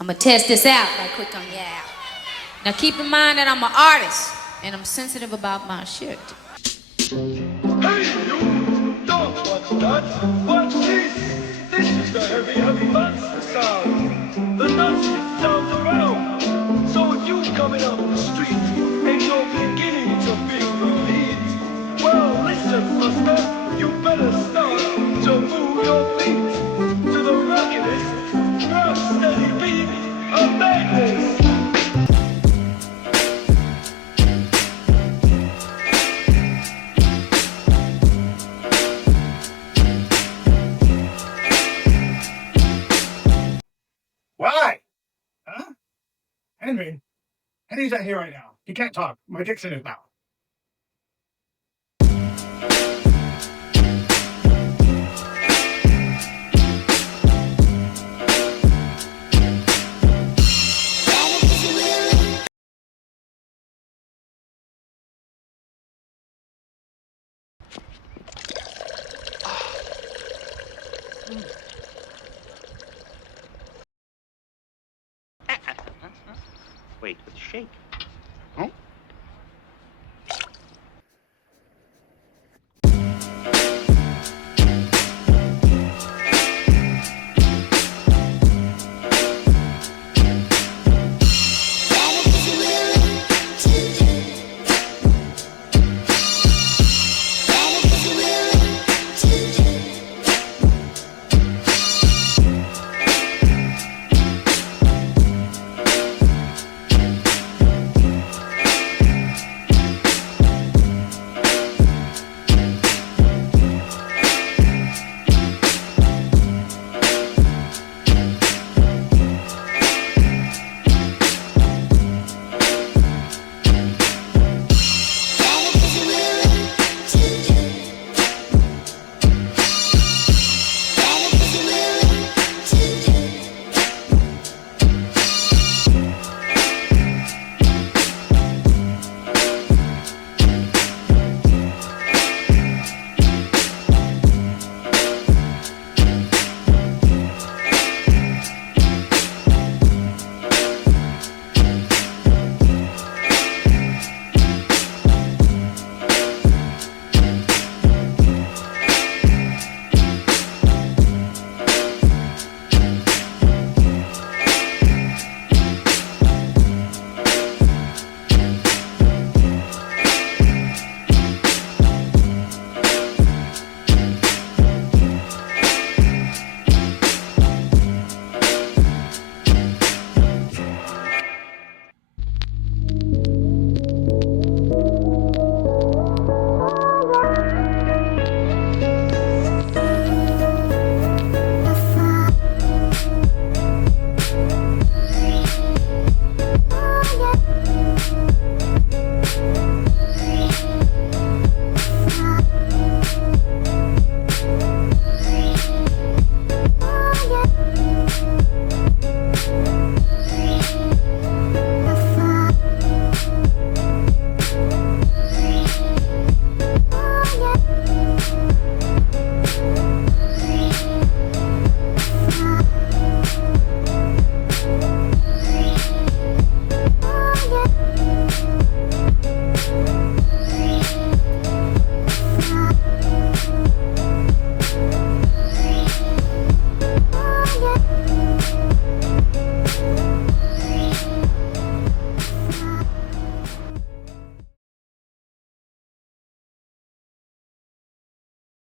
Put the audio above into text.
I'm gonna test this out right quick on y'all. Now keep in mind that I'm an artist and I'm sensitive about my shit. Hey, you! Don't watch that! Watch this! This is the heavy, heavy monster sound! The nastiest sound around! So if you coming up the street and you're beginning to feel the heat, well, listen, mister, you better start to move your feet to the rockinest, rock steady beat of madness! Why? Huh? Henry? Henry's not here right now. He can't talk. My dick's in his mouth. Wait, with shake.